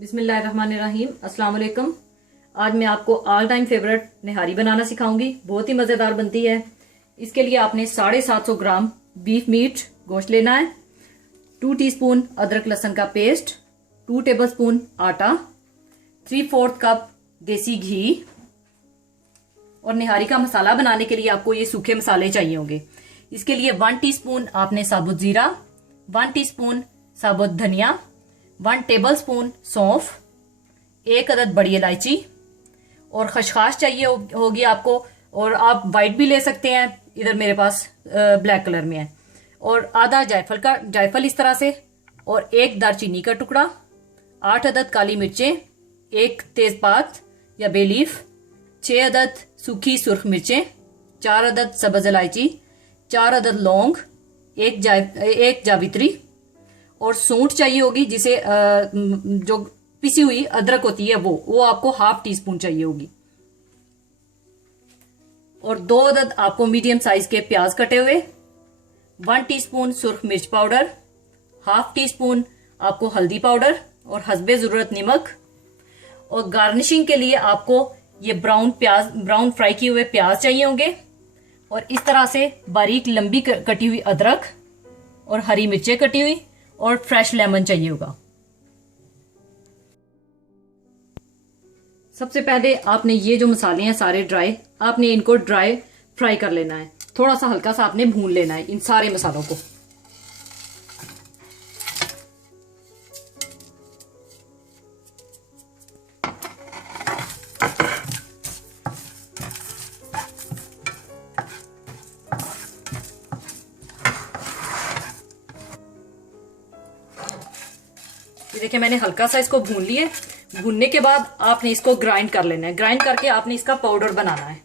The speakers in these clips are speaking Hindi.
बिस्मिल्लाहिर्रहमानिर्रहीम। अस्सलाम वालेकुम। आज मैं आपको ऑल टाइम फेवरेट निहारी बनाना सिखाऊंगी। बहुत ही मज़ेदार बनती है। इसके लिए आपने 750 ग्राम बीफ मीट गोश्त लेना है, 2 टीस्पून अदरक लहसुन का पेस्ट, 2 टेबलस्पून आटा, 3/4 कप देसी घी। और निहारी का मसाला बनाने के लिए आपको ये सूखे मसाले चाहिए होंगे। इसके लिए 1 टीस्पून आपने साबुत जीरा, 1 टीस्पून साबुत धनिया, 1 टेबलस्पून सौंफ, 1 अदद बड़ी इलायची और खसखस चाहिए होगी आपको। और आप वाइट भी ले सकते हैं, इधर मेरे पास ब्लैक कलर में है। और आधा जायफल इस तरह से, और 1 दालचीनी का टुकड़ा, 8 अदद काली मिर्चें, 1 तेजपात या बेलीफ, 6 अदद सूखी सुर्ख मिर्चें, 4 अदद सब्ज इलायची, 4 अदद लौंग, 1 जावित्री और सूंठ चाहिए होगी, जिसे जो पिसी हुई अदरक होती है वो आपको 1/2 टीस्पून चाहिए होगी। और 2 अदद आपको मीडियम साइज के प्याज कटे हुए, 1 टीस्पून सुर्ख मिर्च पाउडर, 1/2 टीस्पून आपको हल्दी पाउडर और हस्बे जरूरत नमक। और गार्निशिंग के लिए आपको ये ब्राउन फ्राई किए हुए प्याज चाहिए होंगे। और इस तरह से बारीक लंबी कटी हुई अदरक और हरी मिर्चें कटी हुई और फ्रेश लेमन चाहिए होगा। सबसे पहले आपने ये जो मसाले हैं सारे ड्राई, आपने इनको ड्राई फ्राई कर लेना है। थोड़ा सा हल्का सा आपने भून लेना है इन सारे मसालों को। ये देखिए मैंने हल्का सा इसको भून लिया। भूनने के बाद आपने इसको ग्राइंड कर लेना है। ग्राइंड करके आपने इसका पाउडर बनाना है।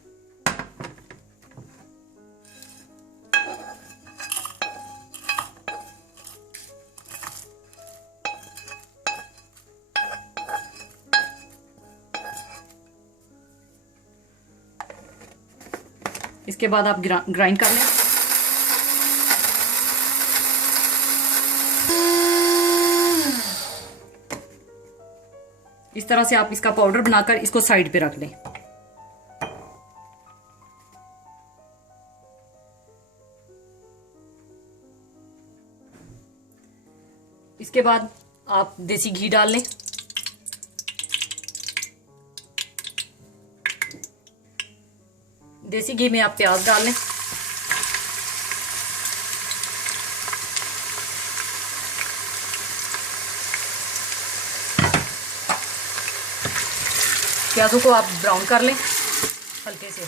इसके बाद आप ग्राइंड कर लें। इस तरह से आप इसका पाउडर बनाकर इसको साइड पे रख लें। इसके बाद आप देसी घी डाल लें। देसी घी में आप प्याज डाल लें। प्याजों को आप ब्राउन कर लें हल्के से।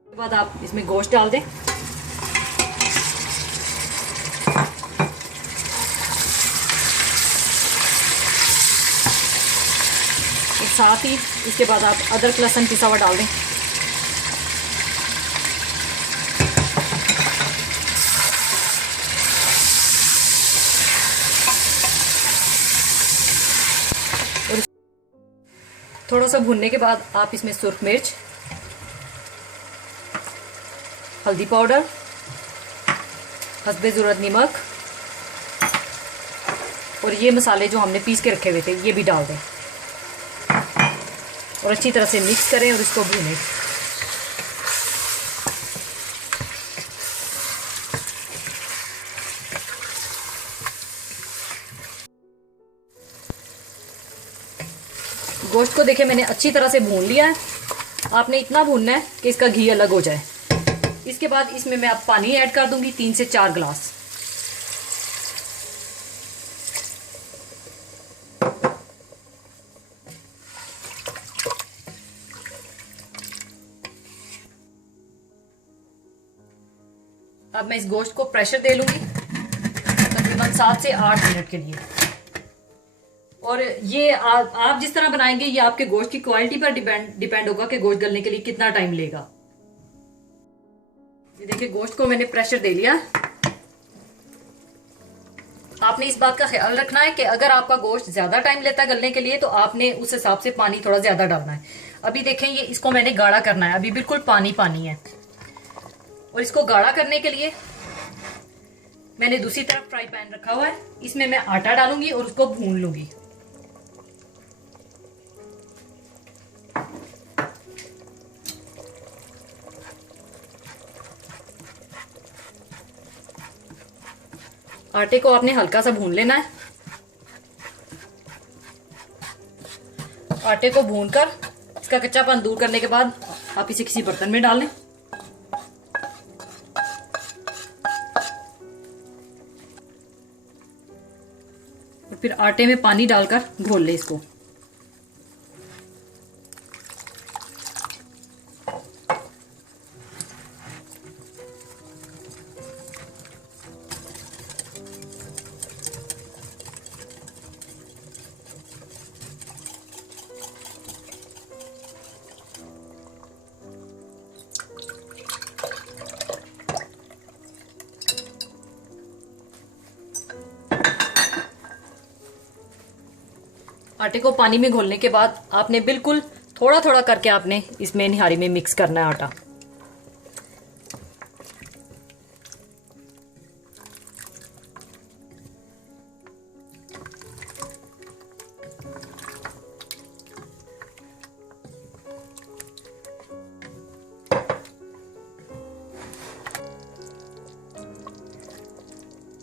उसके बाद आप इसमें गोश्त डाल दें। साथ ही इसके बाद आप अदरक लहसुन पिसा हुआ डाल दें। थोड़ा सा भुनने के बाद आप इसमें सुर्ख मिर्च, हल्दी पाउडर, हस्बे ज़रूरत नमक और ये मसाले जो हमने पीस के रखे हुए थे ये भी डाल दें। और अच्छी तरह से मिक्स करें और इसको भूनें। गोश्त को देखिए मैंने अच्छी तरह से भून लिया है। आपने इतना भूनना है कि इसका घी अलग हो जाए। इसके बाद इसमें मैं अब पानी ऐड कर दूंगी 3 से 4 गिलास। अब मैं इस गोश्त को प्रेशर दे लूंगी तकरीबन 7 से 8 मिनट के लिए। और ये आप जिस तरह बनाएंगे ये आपके गोश्त की क्वालिटी पर डिपेंड होगा कि गोश्त गलने के लिए कितना टाइम लेगा। ये देखिए गोश्त को मैंने प्रेशर दे लिया। आपने इस बात का ख्याल रखना है कि अगर आपका गोश्त ज्यादा टाइम लेता है गलने के लिए तो आपने उस हिसाब से पानी थोड़ा ज्यादा डालना है। अभी देखें ये इसको मैंने गाढ़ा करना है, अभी बिल्कुल पानी पानी है। और इसको गाढ़ा करने के लिए मैंने दूसरी तरफ फ्राई पैन रखा हुआ है, इसमें मैं आटा डालूंगी और उसको भून लूंगी। आटे को आपने हल्का सा भून लेना है। आटे को भूनकर इसका कच्चापन दूर करने के बाद आप इसे किसी बर्तन में डाल लें। और फिर आटे में पानी डालकर घोल लें इसको। आटे को पानी में घोलने के बाद आपने बिल्कुल थोड़ा थोड़ा करके आपने इसमें निहारी में मिक्स करना है आटा।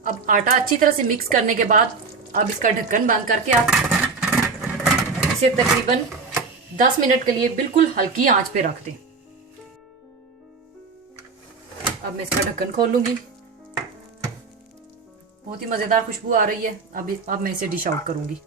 अब आटा अच्छी तरह से मिक्स करने के बाद अब इसका ढक्कन बंद करके आप इसे तकरीबन 10 मिनट के लिए बिल्कुल हल्की आंच पे रख दें। अब मैं इसका ढक्कन खोल लूंगी। बहुत ही मजेदार खुशबू आ रही है। अब मैं इसे डिश आउट करूंगी।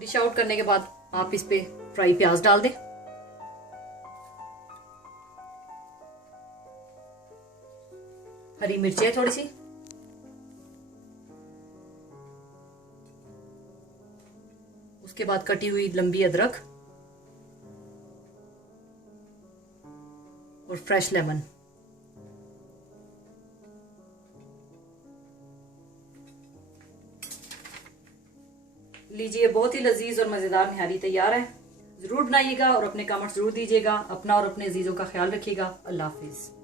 डिश आउट करने के बाद आप इस पे फ्राई प्याज डाल दें। हरी मिर्चें थोड़ी सी, उसके बाद कटी हुई लंबी अदरक और फ्रेश लेमन। लीजिए, बहुत ही लजीज और मजेदार निहारी तैयार है। जरूर बनाइएगा और अपने कमेंट्स जरूर दीजिएगा। अपना और अपने अजीजों का ख्याल रखिएगा। अल्लाह हाफिज।